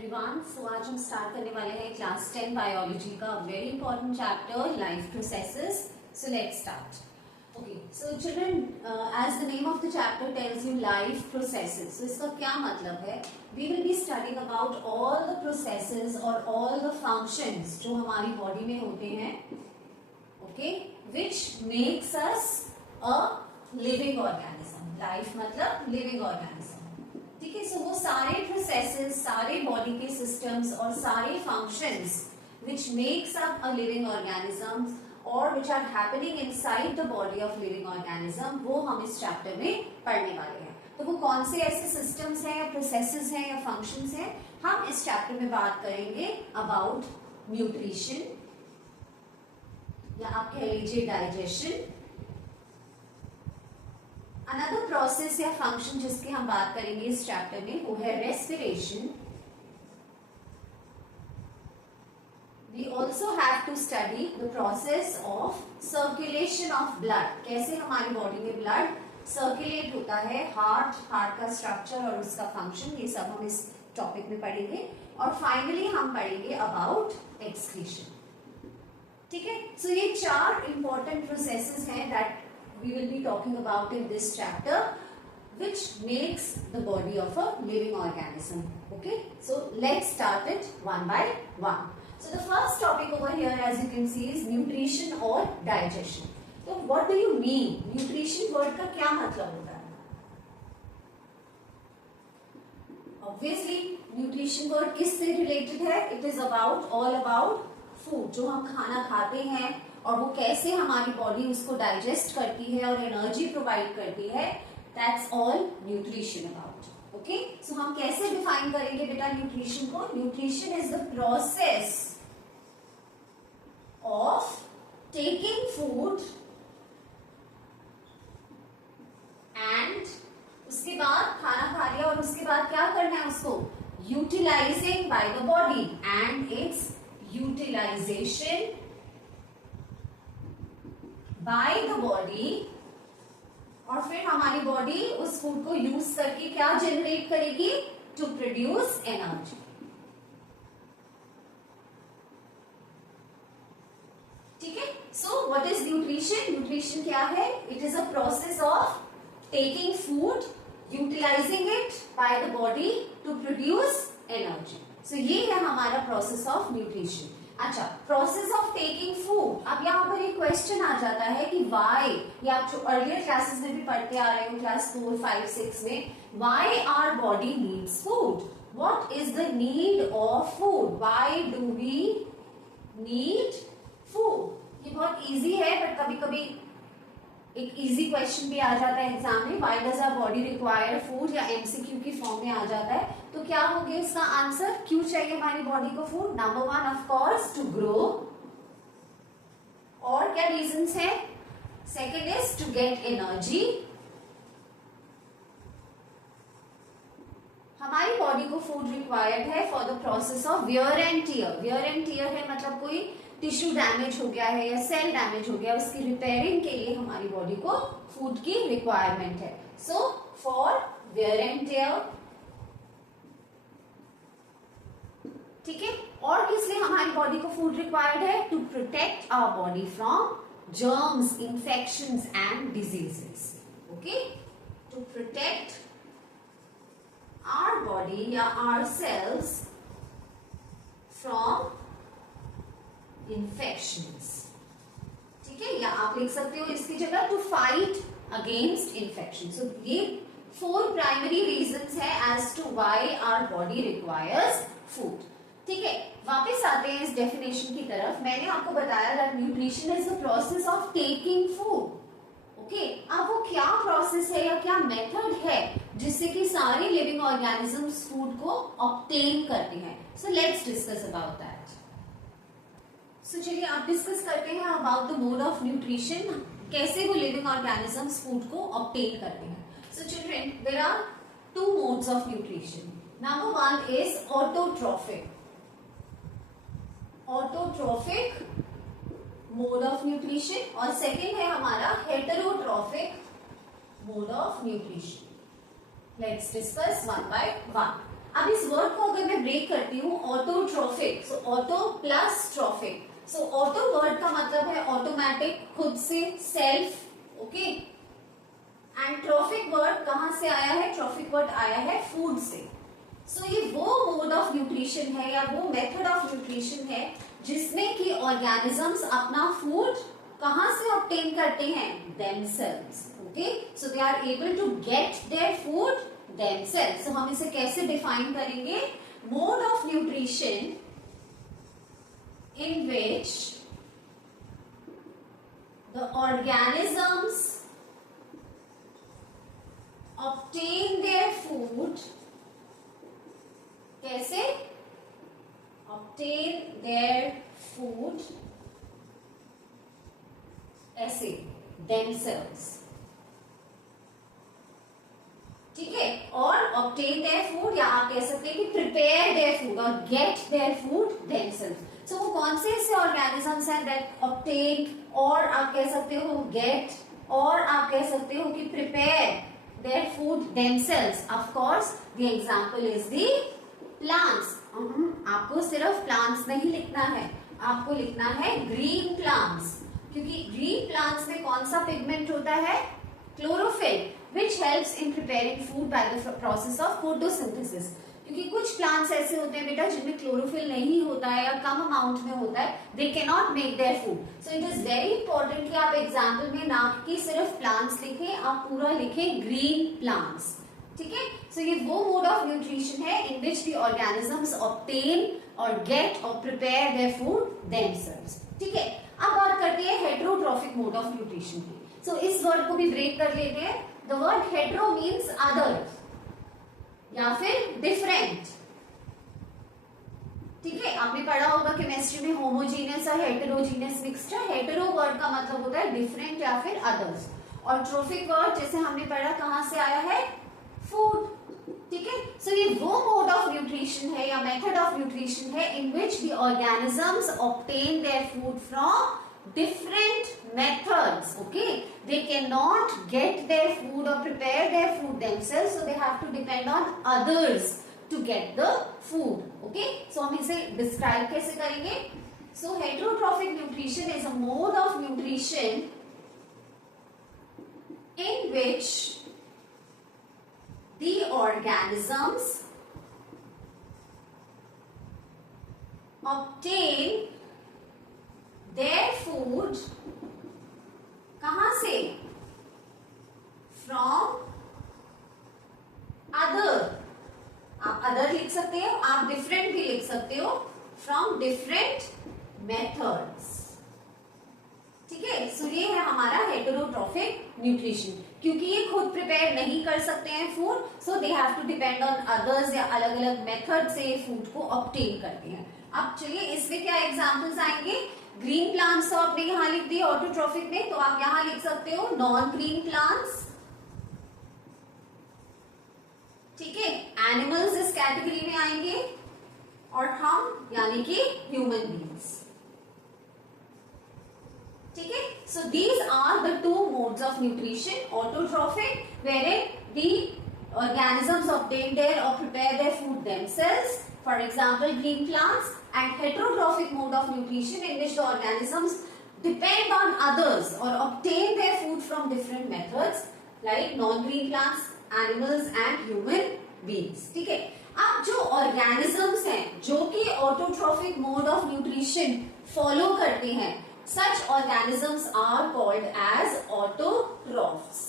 Everyone. सो आज हम start करने वाले हैं क्लास 10 बायोलॉजी का very important chapter life processes. So let's start. Okay, so children, as the name of the chapter tells you life processes. So इसका क्या मतलब है? We will be studying about all the processes और all the functions जो हमारी body में होते हैं, okay, which makes us a living organism. Life मतलब लिविंग ऑर्गेनिज्म, ठीक है। सो वो सारे प्रोसेसेस, सारे बॉडी के सिस्टम्स और सारे functions which makes up a living organism or which are happening inside the body of living organism, वो हम इस चैप्टर में पढ़ने वाले हैं। तो वो कौन से ऐसे सिस्टम्स हैं या प्रोसेसेस हैं या फंक्शंस हैं, हम इस चैप्टर में बात करेंगे अबाउट न्यूट्रिशन, या आप कह लीजिए डाइजेशन। अनदर प्रोसेस या फंक्शन जिसकी हम बात करेंगे इस चैप्टर में वो है respiration. We also have to study the process of circulation of blood. कैसे हमारी बॉडी में ब्लड सर्कुलेट होता है, हार्ट का स्ट्रक्चर और उसका फंक्शन, ये सब हम इस टॉपिक में पढ़ेंगे। और फाइनली हम पढ़ेंगे अबाउट एक्सक्रीशन, ठीक है। सो ये चार इंपॉर्टेंट प्रोसेसेस हैं that we will be talking about in this chapter, which makes the body of a living organism. Okay, so let's start it one by one. So the first topic over here, as you can see, is nutrition or digestion. So what do you mean? Nutrition word का क्या मतलब होता है? Obviously, nutrition word किससे related है? It is about all about food, जो हम खाना खाते हैं और वो कैसे हमारी बॉडी उसको डाइजेस्ट करती है और एनर्जी प्रोवाइड करती है। That's all nutrition about. Okay, so हम कैसे डिफाइन करेंगे बेटा न्यूट्रिशन को? Nutrition is the process of taking food and उसके बाद खाना खा लिया और उसके बाद क्या करना है उसको? Utilising by the body and its utilisation by the body. और फिर हमारी बॉडी उस फूड को यूज करके क्या जनरेट करेगी? To produce energy. ठीक है। So what is nutrition? Nutrition क्या है? It is a process of taking food, utilizing it by the body to produce energy. So ये है हमारा प्रोसेस ऑफ न्यूट्रिशन। अच्छा, प्रोसेस ऑफ टेकिंग फूड। अब यहाँ पर एक क्वेश्चन आ जाता है कि वाई, या आप जो अर्लियर क्लासेस में भी पढ़ते आ रहे हो क्लास 4, 5, 6 में, why our body needs food. What is the need of food? Why do we need food? ये बहुत इजी है, बट कभी कभी एक इजी क्वेश्चन भी आ जाता है एग्जाम में, why does our body require food, या एमसीक्यू की फॉर्म में आ जाता है। तो क्या हो गया इसका आंसर? क्यों चाहिए हमारी बॉडी को food? Number 1 of course to grow, और क्या रीजंस है? Second is to get energy. हमारी बॉडी को फूड रिक्वायर्ड है for the process of wear and tear. Wear and tear है मतलब कोई टिश्यू डैमेज हो गया है या सेल डैमेज हो गया, उसकी रिपेयरिंग के लिए हमारी बॉडी को फूड की रिक्वायरमेंट है। So for wear and tear, ठीक है। और किस लिए हमारी बॉडी को फूड रिक्वायर्ड है? To protect our body from germs, infections and diseases. Okay, to protect our body या आवर सेल्स फ्रॉम इन्फेक्शंस, ठीक है। या आप लिख सकते हो इसकी जगह to fight against infection. So ये 4 प्राइमरी रीजंस है as to why our body requires food, ठीक है। वापस आते हैं इस डेफिनेशन की तरफ। मैंने आपको बताया that nutrition is the process of taking food. Okay, अब वो क्या प्रोसेस है या क्या मेथड है जिससे कि सारे लिविंग ऑर्गेनिजम्स फूड को ऑब्टेन करते हैं? So let's discuss about that. So चलिए आप डिस्कस करते हैं about the mode of nutrition, कैसे वो लिविंग ऑर्गेनिजम्स फूड को ऑब्टेन करते हैं। So children, there are 2 modes of nutrition. Number 1 is autotrophic. Autotrophic mode of nutrition, और सेकेंड है हमारा heterotrophic mode of nutrition. Let's discuss one by one. अब इस वर्ड को अगर मैं ब्रेक करती हूँ, autotrophic, so auto plus trophic, so auto word का मतलब है ऑटोमेटिक, खुद से, self, okay. And trophic word कहां से आया है? ट्रॉफिक वर्ड आया है फूड से। सो ये वो मोड ऑफ न्यूट्रिशन है या वो मेथड ऑफ न्यूट्रिशन है जिसमें कि ऑर्गेनिजम्स अपना फूड कहां से ऑब्टेन करते हैं? themselves, okay. So they are able to get their food themselves. So हम इसे कैसे डिफाइन करेंगे? Mode of nutrition in which the organisms obtain their food. कैसे? obtain their food ऐसे themselves, ठीक है। और obtain their food या आप कह सकते हैं कि prepare their food और get their food themselves. So वो कौन से ऐसे organisms हैं that obtain, और आप कह सकते हो get, और आप कह सकते हो कि prepare their food themselves. Of course, the example is the plants. आपको सिर्फ plants नहीं लिखना है, आपको लिखना है green plants, क्योंकि green plants में कौन सा pigment होता है? chlorophyll, which helps in preparing food by the process of photosynthesis. क्योंकि कुछ प्लांट्स ऐसे होते हैं बेटा जिनमें क्लोरोफिल नहीं होता है या कम अमाउंट में होता है, they can not make their food. So it is very important कि आप एग्जाम्पल में ना कि सिर्फ प्लांट्स लिखें, आप पूरा लिखें ग्रीन प्लांट्स. ठीक है. सो ये वो मोड ऑफ न्यूट्रिशन है in which the organisms obtain और गेट और प्रिपेयर देयर फूड देमसेल्व्स. ठीक है. अब बात करते हैं हेटेरोट्रॉफिक मोड ऑफ न्यूट्रिशन की. सो इस वर्ड को भी ब्रेक कर लेते हैं. The word hetero means other या फिर डिफरेंट. ठीक है. आपने पढ़ा होगा केमिस्ट्री में होमोजीनियस और हेटेरोजीनियस मिक्सचर. हेटेरो वर्ड का मतलब होता है डिफरेंट या फिर अदर्स. और ट्रोफिक वर्ड जैसे हमने पढ़ा कहां से आया है? फूड. ठीक है. सो ये वो मोड ऑफ न्यूट्रिशन है या मेथड ऑफ न्यूट्रिशन है in which the organisms obtain their food from different methods. Okay, they cannot get their food or prepare their food themselves, so they have to depend on others to get the food. Okay, so हम इसे describe कैसे करेंगे? So heterotrophic nutrition is a mode of nutrition in which the organisms obtain their food कहां से? From other. आप other लिख सकते हो, आप different भी लिख सकते हो. From different methods. ठीक है. सो ये है हमारा हेटेरोट्रॉफिक न्यूट्रिशन. क्योंकि ये खुद प्रिपेयर नहीं कर सकते हैं food, so they have to depend on others या अलग अलग मेथड से फूड को ऑब्टेन करते हैं. अब चलिए इसमें क्या एग्जांपल्स आएंगे? ग्रीन प्लांट्स तो आपने यहां लिख दिए ऑटोट्रॉफिक में, तो आप यहां लिख सकते हो नॉन ग्रीन प्लांट्स. ठीक है. एनिमल्स इस कैटेगरी में आएंगे और हम यानी कि ह्यूमन बीइंग्स. ठीक है. So these are the two modes of nutrition. Autotrophic wherein the organisms obtain their or prepare their food themselves, for example green plants, and heterotrophic mode of nutrition in which the organisms depend on others or obtain their food from different methods like non-green plants, animals and human beings. ठीक है. अब जो organisms हैं जो कि autotrophic mode of nutrition follow करते हैं, such organisms are called as autotrophs.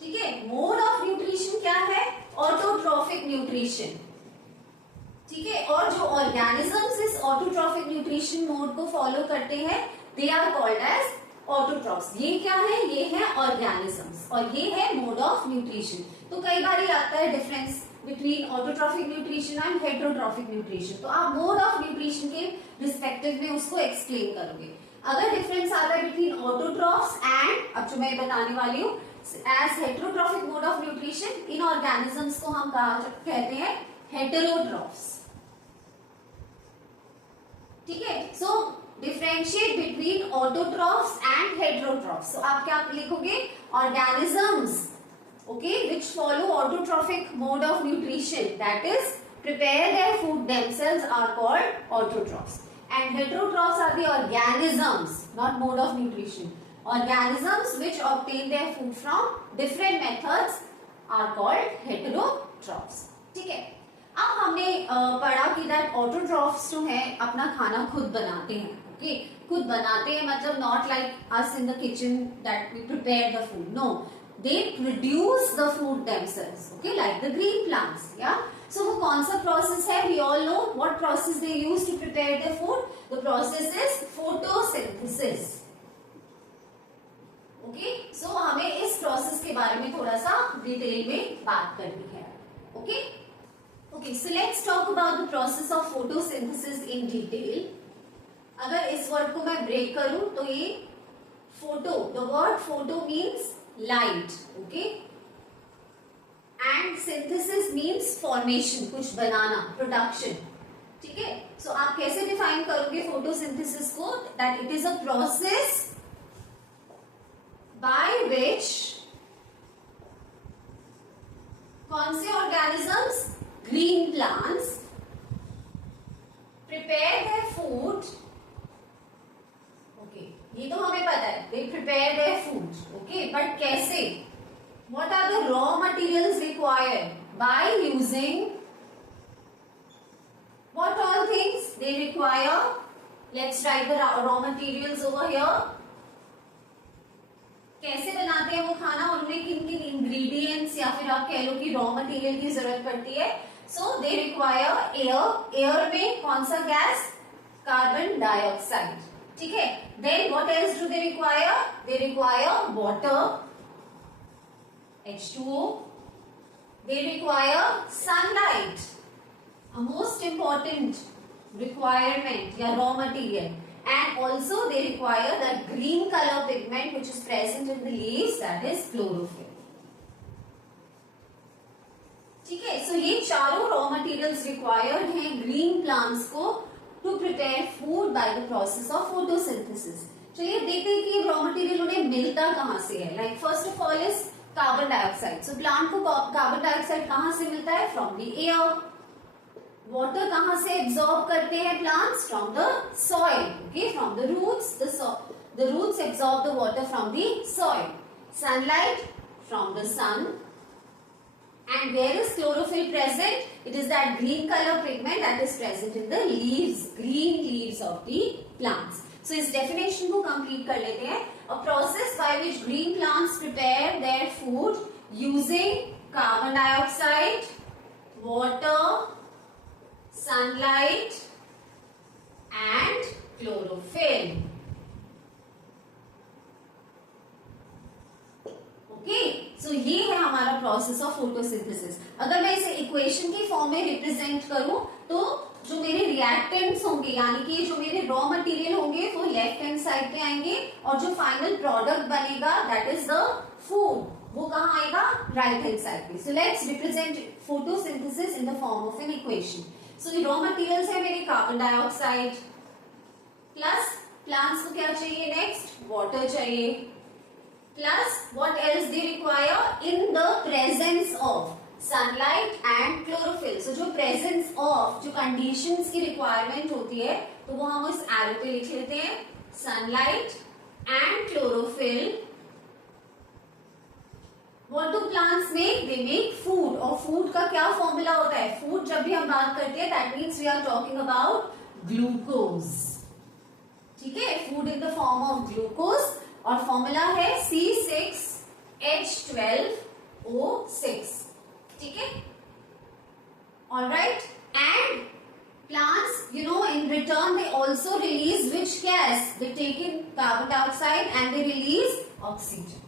ठीक है. मोड ऑफ न्यूट्रिशन क्या है? Autotrophic nutrition. ठीक है. और जो ऑर्गेनिजम्स इस ऑटोट्रॉफिक न्यूट्रिशन मोड को फॉलो करते हैं, they are called as autotrophs. ये क्या है? ये है ऑर्गेनिजम्स और ये है मोड ऑफ न्यूट्रिशन. तो कई बार ये आता है difference between autotrophic nutrition and heterotrophic nutrition, तो आप मोड ऑफ न्यूट्रिशन के रिस्पेक्टिव में उसको एक्सप्लेन करोगे. अगर डिफरेंस आता है बिटवीन ऑटोट्रॉफ्स एंड, अब जो मैं बताने वाली हूँ, as heterotrophic mode of nutrition, in organisms को हम कहते हैं heterotrophs. ठीक है. So differentiate between autotrophs and heterotrophs. So आप क्या लिखोगे? Organisms okay, which follow autotrophic mode of nutrition, that is prepare their food themselves, are called autotrophs. And heterotrophs are the organisms, not mode of nutrition. Organisms which obtain their food from different methods are called heterotrophs. ठीक है, अब हमने पढ़ा कि that autotrophs जो है अपना खाना खुद बनाते हैं. ओके, खुद बनाते हैं मतलब not like us in the kitchen that we prepare the food. No, they produce the food themselves, okay, like the green plants. Yeah, so वो कौन सा process है? We all know what process they use to prepare their food. The process is photosynthesis. Okay, so हमें इस process के बारे में थोड़ा सा डिटेल में बात करनी है. Okay, okay, so let's talk about the process of photosynthesis in detail. अगर इस वर्ड को मैं ब्रेक करूं तो ये photo, the word photo means light, okay, and synthesis means formation, कुछ बनाना, production. ठीक है, so आप कैसे डिफाइन करोगे photosynthesis को? that it is a process by which कौन से organisms? green plants prepare their food. ये तो हमें पता है, they prepare their food, okay, but कैसे? What are the raw materials required? By using what all things they require? Let's write the raw materials over here. कैसे बनाते हैं वो खाना, उनमें किन किन इंग्रेडिएंट्स या फिर आप कह लो कि रॉ मटेरियल की जरूरत पड़ती है. सो दे रिक्वायर एयर. एयर में कौन सा गैस? Carbon dioxide. ठीक है, then what else do they require? They require water, H2O. They require sunlight, a most important requirement या raw material. And also they require that green color pigment which is present in the leaves, that is chlorophyll. ठीक है, so ये चारों raw materials required हैं green plants को to prepare food by the process of photosynthesis. चलिए देखते हैं कि रॉ मटेरियल उन्हें मिलता कहाँ से है. Like first of all is carbon dioxide. So plant को कार्बन डाइऑक्साइड कहाँ से मिलता है? From the air. वाटर कहाँ से एब्जॉर्ब करते हैं plants? From the soil. Okay, from the roots. The roots absorb the water from the soil. Sunlight from the sun. And where is chlorophyll present? It is that green color pigment that is present in the leaves, green leaves of the plants. So इस definition को complete कर लेते हैं. A process by which green plants prepare their food using carbon dioxide, water, sunlight, and chlorophyll. Okay, so ये है हमारा process of photosynthesis. अगर मैं इसे इक्वेशन की फॉर्म में रिप्रेजेंट करूं तो जो मेरे रिएक्टेंट्स होंगे यानी कि जो मेरे रॉ मटेरियल होंगे वो लेफ्ट हैंड साइड पे आएंगे और जो फाइनल प्रोडक्ट बनेगा दैट इज द फूड, वो कहाँ आएगा? राइट हैंड साइड पे. So let's represent photosynthesis in the form of an equation. So ये रॉ मटेरियल्स है मेरे कार्बन डाइऑक्साइड प्लस प्लांट्स को क्या चाहिए? नेक्स्ट वाटर चाहिए. Plus what else they require? In the presence of sunlight and chlorophyll. So जो presence of जो conditions की requirement होती है तो वो हम इस arrow पे लिख लेते हैं. Sunlight and chlorophyll. What do plants make? They make food. और food का क्या formula होता है? Food जब भी हम बात करते हैं that means we are talking about glucose. ठीक है, food in the form of glucose. और फॉर्मूला है C6H12O6. ठीक है, alright. And plants, you know, in return they also release which gas? They take in carbon dioxide and they release oxygen.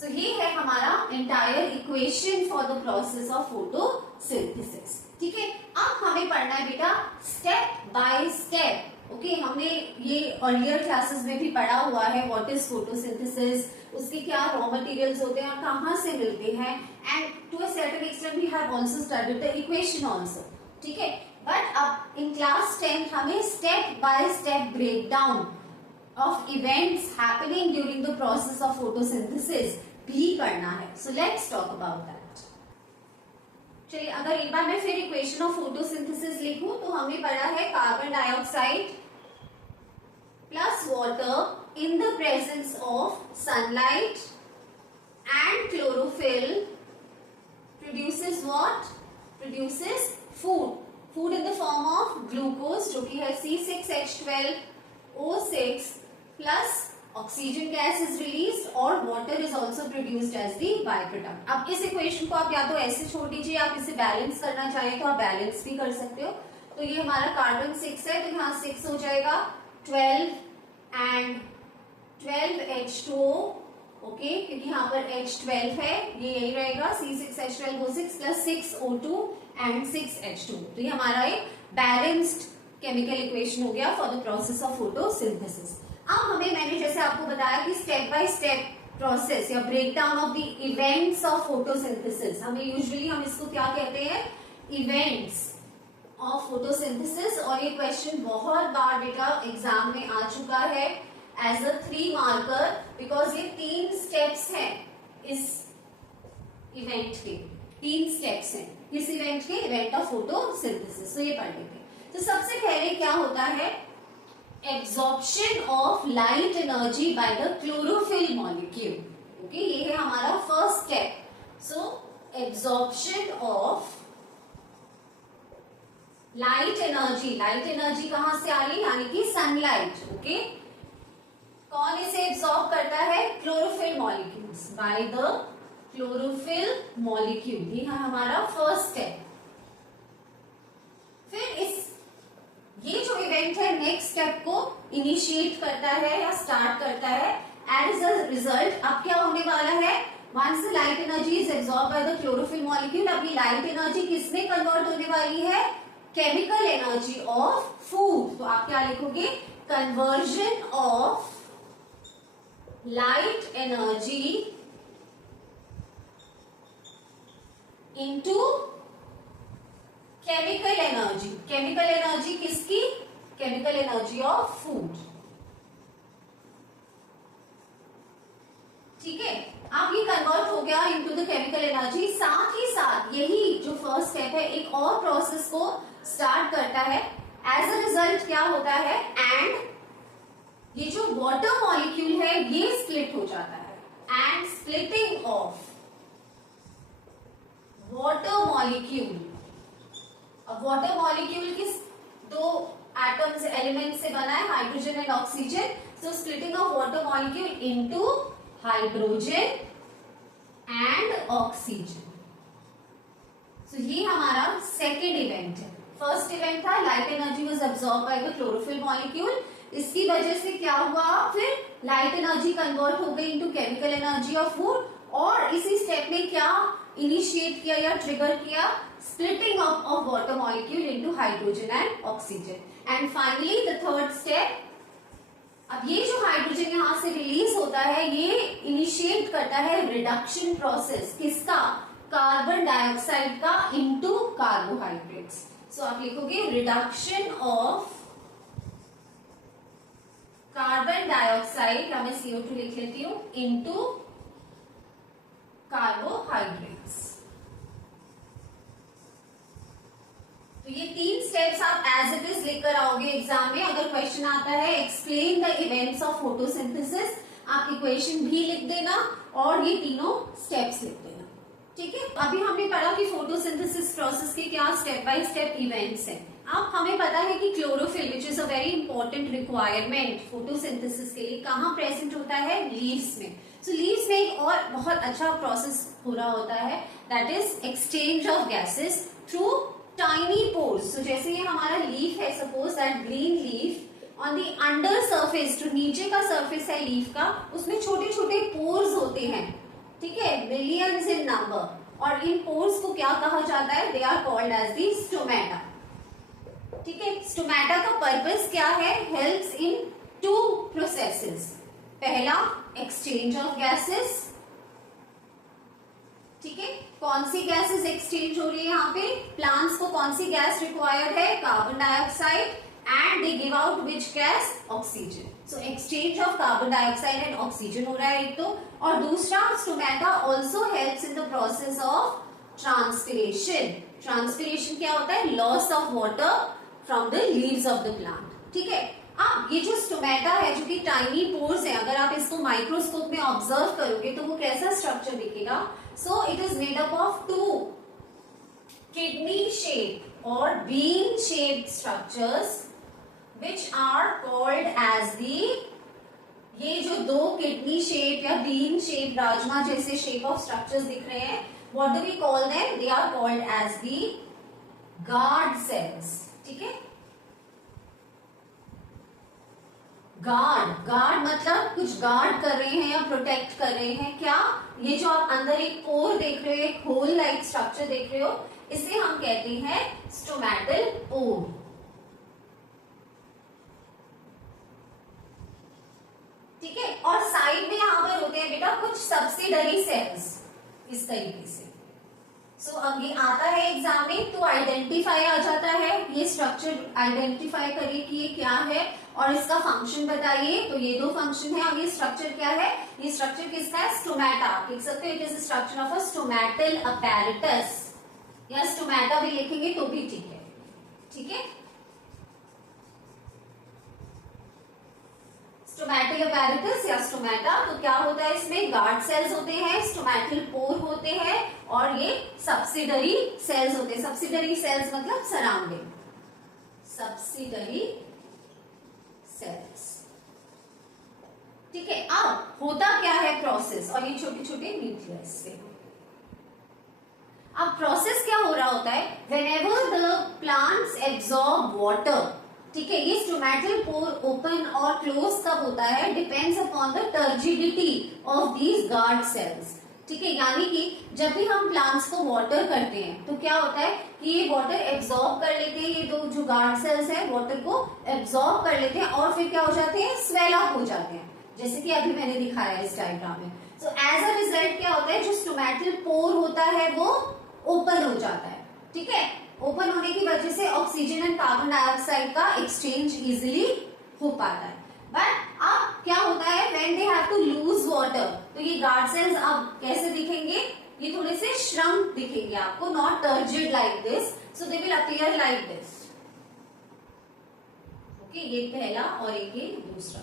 So ये है हमारा entire equation for the process of photosynthesis. ठीक है, अब हमें पढ़ना है बेटा step by step. ओके, हमने ये अर्लियर क्लासेस में भी पढ़ा हुआ है व्हाट इज फोटोसिंथेसिस, उसके क्या रॉ मटेरियल्स होते हैं और कहाँ से मिलते हैं. And to a certain extent we have also studied the equation also. ठीक है, बट अब इन क्लास 10 हमें step by step breakdown of events happening during the process of photosynthesis भी करना है. So let's talk about that. चलिए, अगर एक बार मैं फिर इक्वेशन ऑफ फोटोसिंथेसिस लिखूं तो हमने पढ़ा है carbon dioxide plus water in the presence of sunlight and chlorophyll produces what? Produces food. Food in the form of glucose जो कि है C6H12O6 plus oxygen gas is released और water is also produced as the byproduct. अब इस equation को आप या तो ऐसे छोड़ दीजिए, आप इसे बैलेंस करना चाहें तो आप बैलेंस भी कर सकते हो. तो ये हमारा कार्बन 6 है तो यहाँ 6 हो जाएगा 12 एंड 12H2O. ओके, क्योंकि यहाँ पर H12 है, ये यही रहेगा C6H12O6 plus 6O2 and 6H2. तो ये हमारा एक बैलेंस्ड केमिकल इक्वेशन हो गया for the process of photosynthesis. अब हमें, मैंने जैसे आपको बताया कि स्टेप बाय स्टेप प्रोसेस या breakdown of the events of photosynthesis, हमें यूजुअली हम इसको क्या कहते हैं, इवेंट्स ऑफ फोटोसिंथेसिस. और ये क्वेश्चन बहुत बार बेटा एग्जाम में आ चुका है एज अ 3 मार्कर, बिकॉज ये 3 स्टेप्स हैं इस इवेंट के. 3 स्टेप्स हैं इस इवेंट के, इवेंट ऑफ फोटोसिंथेसिस. तो ये पढ़ लेते हैं. तो सबसे पहले क्या होता है, absorption of light energy by the chlorophyll molecule. Okay, ये है हमारा first step. So absorption of light energy. Light energy कहां से आ रही, यानी कि सनलाइट. ओके, कौन इसे एब्सॉर्ब करता है, chlorophyll molecules, bye the chlorophyll molecule. ये है हमारा फर्स्ट स्टेप. फिर ये जो इवेंट है नेक्स्ट स्टेप को इनिशिएट करता है या स्टार्ट करता है. एज अ रिजल्ट अब क्या होने वाला है, once the light energy is absorb by the chlorophyll molecule, अब ये लाइट एनर्जी किसमें कन्वर्ट होने वाली है, केमिकल एनर्जी ऑफ फूड. तो आप क्या लिखोगे, conversion of light energy into chemical energy. chemical energy किसकी, chemical energy of food. ठीक है, अब ये कन्वर्ट हो गया इनटू द केमिकल एनर्जी. साथ ही साथ यही जो फर्स्ट स्टेप है एक और प्रोसेस को स्टार्ट करता है. एज अ रिजल्ट क्या होता है, एंड ये जो वाटर मॉलिक्यूल है ये स्प्लिट हो जाता है. And splitting of water molecule. अब वाटर मॉलिक्यूल किस 2 एटम्स एलिमेंट से बना है, hydrogen and oxygen. So splitting of water molecule into hydrogen and oxygen. So ये हमारा सेकेंड इवेंट है. फर्स्ट इवेंट था light energy was absorb by the chlorophyll molecule. इसकी वजह से क्या हुआ, फिर लाइट एनर्जी कन्वर्ट हो गई into chemical energy of food. और इसी स्टेप में क्या इनिशिएट किया या ट्रिगर किया, splitting up of water molecule into hydrogen and oxygen. And finally the third step, अब ये जो हाइड्रोजन यहां से रिलीज होता है ये इनिशिएट करता है रिडक्शन प्रोसेस. किसका, कार्बन डाइऑक्साइड का इनटू कार्बोहाइड्रेट्स. सो आप लिखोगे रिडक्शन ऑफ कार्बन डाइऑक्साइड, मैं CO2 लिख लेती हूं, इनटू कार्बोहाइड्रेट्स. तो ये 3 स्टेप्स आप एज इट इज लिखकर आओगे एग्जाम में. अगर क्वेश्चन आता है explain the events of photosynthesis, आप इक्वेशन भी लिख देना और ये तीनों स्टेप्स लिख देना. ठीक है, अभी हमने पढ़ा कि फोटोसिंथेसिस प्रोसेस के क्या स्टेप बाय स्टेप इवेंट्स हैं. अब हमें पता है कि chlorophyll which is a very important requirement photosynthesis के लिए कहाँ प्रेजेंट होता है, लीव्स में. सो लीव्स में एक और बहुत अच्छा प्रोसेस पूरा होता है, that is exchange of gases through tiny pores. So जैसे ये हमारा लीफ है, suppose that green leaf, on the under surface, जो नीचे का सरफेस है लीफ का, उसमें छोटे छोटे पोर्स होते हैं. ठीक है, मिलियंस इन नंबर. और इन पोर्स को क्या कहा जाता है, they are called as the stomata. ठीक है, स्टोमेटा का पर्पस क्या है, हेल्प्स इन 2 प्रोसेसेस. पहला एक्सचेंज ऑफ गैसेस. ठीक है, कौन सी गैसेस एक्सचेंज हो रही है यहाँ पे, प्लांट्स को कौन सी गैस रिक्वायर्ड है, carbon dioxide and they give out which gas? Oxygen. So exchange of carbon dioxide and oxygen हो रहा है एक तो, और दूसरा stomata also helps in the process of transpiration. Transpiration क्या होता है? Loss of water from the leaves of the plant. ठीक है. अब ये जो स्टोमेटा है जो कि टाइनी पोर्स है, अगर आप इसको माइक्रोस्कोप में ऑब्जर्व करोगे तो वो कैसा स्ट्रक्चर दिखेगा? So it is made up of two kidney shape और bean shaped structures which are called as the, ये जो दो किडनी शेप या बीन शेप राजमा जैसे शेप ऑफ स्ट्रक्चर्स दिख रहे हैं, what do we call them? They are called as the guard cells. ठीक है. गार्ड मतलब कुछ गार्ड कर रहे हैं या प्रोटेक्ट कर रहे हैं. क्या? ये जो आप अंदर एक पोर देख रहे हो, एक होल लाइक स्ट्रक्चर देख रहे हो, इसे हम कहते हैं स्टोमेटल पोर. ठीक है. और साइड में यहां पर होते हैं बेटा कुछ सब्सिडरी सेल्स इस तरीके से. सो अब ये आता है एग्जाम में तो आइडेंटिफाई आ जाता है, ये स्ट्रक्चर आइडेंटिफाई करिए कि ये क्या है और इसका फंक्शन बताइए. तो ये दो फंक्शन है और ये स्ट्रक्चर क्या है? ये स्ट्रक्चर किसका है? स्टोमेटा. लिख सकते हो it is structure of a stomatal apparatus, या स्टोमेटा भी लिखेंगे तो भी ठीक है. ठीक है. स्टोमेटल अपैरेटस या स्टोमेटा. तो क्या होता है इसमें? गार्ड सेल्स होते हैं, स्टोमेटल पोर होते हैं और ये सब्सिडरी सेल्स होते हैं. सब्सिडरी सेल्स मतलब सराउंडिंग, सब्सिडरी सेल्स. ठीक है. अब होता क्या है प्रोसेस, और ये छोटे छोटे न्यूक्लियस से. अब प्रोसेस क्या हो रहा होता है? Whenever the plants absorb water. ठीक है. ये स्टोमेटल पोर ओपन और क्लोज कब होता है? Depends upon the turgidity of these guard cells. ठीक है. यानी कि जब भी हम प्लांट्स को वाटर करते हैं तो क्या होता है कि ये वाटर एब्सॉर्ब कर लेते हैं, ये दो जो गार्ड सेल्स हैं वाटर को एब्सॉर्ब कर लेते हैं और फिर क्या हो जाते हैं? स्वेल अप हो जाते हैं, जैसे कि अभी मैंने दिखाया इस डायग्राम में. सो एज अ रिजल्ट क्या होता है? जो स्टोमेटल पोर होता है वो ओपन हो जाता है. ठीक है. ओपन होने की वजह से ऑक्सीजन एंड कार्बन डाइऑक्साइड का एक्सचेंज इजिली हो पाता है. बट अब क्या होता है? When they have to lose water, तो ये गार्ड सेल्स अब कैसे दिखेंगे? ये थोड़े से श्रंक दिखेंगे आपको, not turgid like this. So they will appear like this. Okay. ये पहला और एक ये दूसरा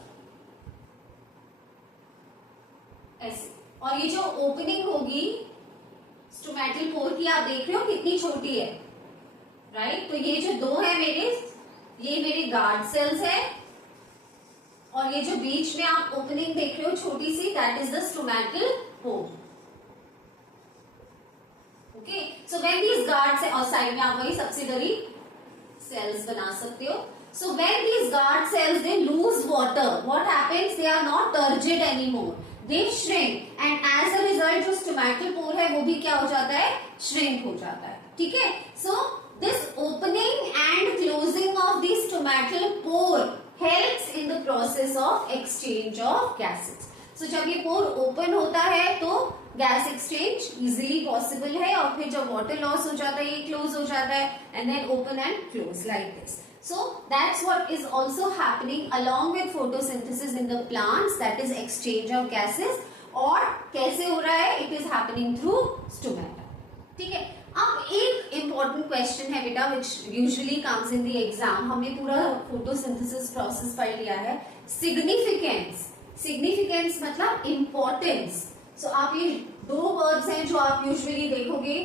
ऐसे. और ये जो ओपनिंग होगी स्टोमेटल पोर की, आप देख रहे हो कितनी छोटी है, राइट? तो ये जो दो है मेरे, ये मेरे गार्ड सेल्स है, और ये जो बीच में आप ओपनिंग देख रहे हो छोटी सी, that is the stomatal pore. Okay. So when these guards, और साइड में आप वही सब्सिडरी सेल्स बना सकते हो. So when these guard cells they lose water, what happens? They are not turgid anymore, they shrink, and as a result जो stomatal pore है वो भी क्या हो जाता है? श्रिंक हो जाता है. ठीक है. सो this opening and closing of the stomatal pore helps in the process of exchange of gases. So जब ये पोर ओपन होता है तो गैस एक्सचेंज इजीली पॉसिबल है, और फिर जब वाटर लॉस हो जाता है ये क्लोज हो जाता है, and then open and close like this. So that's what is also happening along with photosynthesis in the plants, that is exchange of gases. और कैसे हो रहा है? It is happening through stomata. ठीक है. अब एक इम्पोर्टेंट क्वेश्चन है बेटा विच usually comes in the exam. हमने पूरा फोटोसिंथेसिस प्रोसेस पढ़ लिया है. सिग्निफिकेंस. सिग्निफिकेंस मतलब इम्पोर्टेंस. सो आप ये दो वर्ड्स हैं जो आप यूजुअली देखोगे,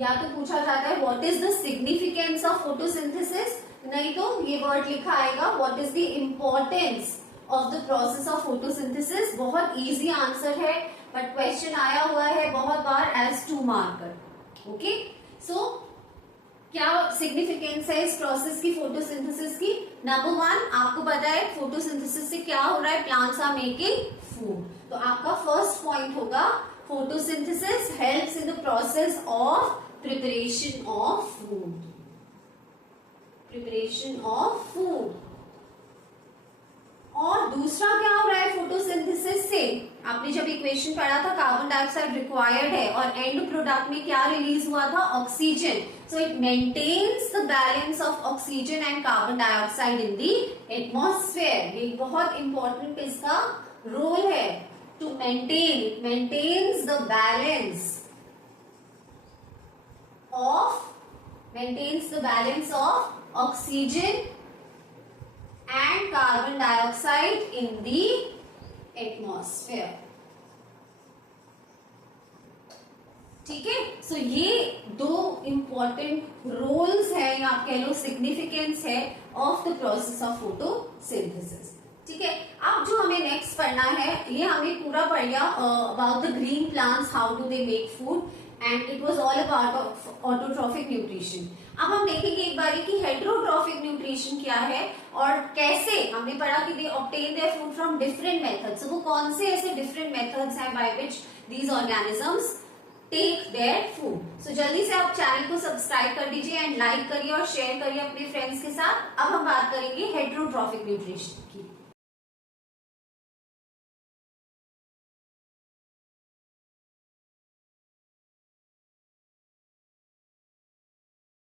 या तो पूछा जाता है what is the significance of photosynthesis, नहीं तो ये वर्ड लिखा आएगा what is the importance of the process of photosynthesis. बहुत इजी आंसर है, बट क्वेश्चन आया हुआ है बहुत बार एज 2 मार्कर. ओके. सो क्या सिग्निफिकेंस है इस प्रोसेस की, फोटोसिंथेसिस की? नंबर 1 आपको पता है फोटोसिंथेसिस से क्या हो रहा है? Plants are making food. तो आपका फर्स्ट पॉइंट होगा photosynthesis helps in the process of preparation of food. Preparation of food. और दूसरा क्या हो रहा है फोटोसिंथेसिस से? आपने जब इक्वेशन पढ़ा था कार्बन डाइऑक्साइड रिक्वायर्ड है और एंड प्रोडक्ट में क्या रिलीज हुआ था? Oxygen. So it maintains the balance of oxygen and carbon dioxide in the atmosphere. ये बहुत important इसका role है. To maintain, it maintains the balance of oxygen and carbon dioxide in the atmosphere. ठीक है. सो ये दो इंपॉर्टेंट रोल्स है या आप कह लो सिग्निफिकेंस है of the process of photosynthesis. ठीक है. अब जो हमें नेक्स्ट पढ़ना है, ये हमने पूरा पढ़ लिया about the green plants, how do they make food, and it was all about of autotrophic nutrition. अब हम देखेंगे एक बारी कि हेटेरोट्रॉफिक न्यूट्रिशन क्या है और कैसे. हमने पढ़ा कि they obtain their food from different methods. वो कौन से ऐसे डिफरेंट मेथड्स हैं by which these organisms take their food. So जल्दी से आप चैनल को सब्सक्राइब कर दीजिए एंड लाइक करिए और शेयर करिए अपने फ्रेंड्स के साथ. अब हम बात करेंगे हेटेरोट्रॉफिक न्यूट्रिशन की.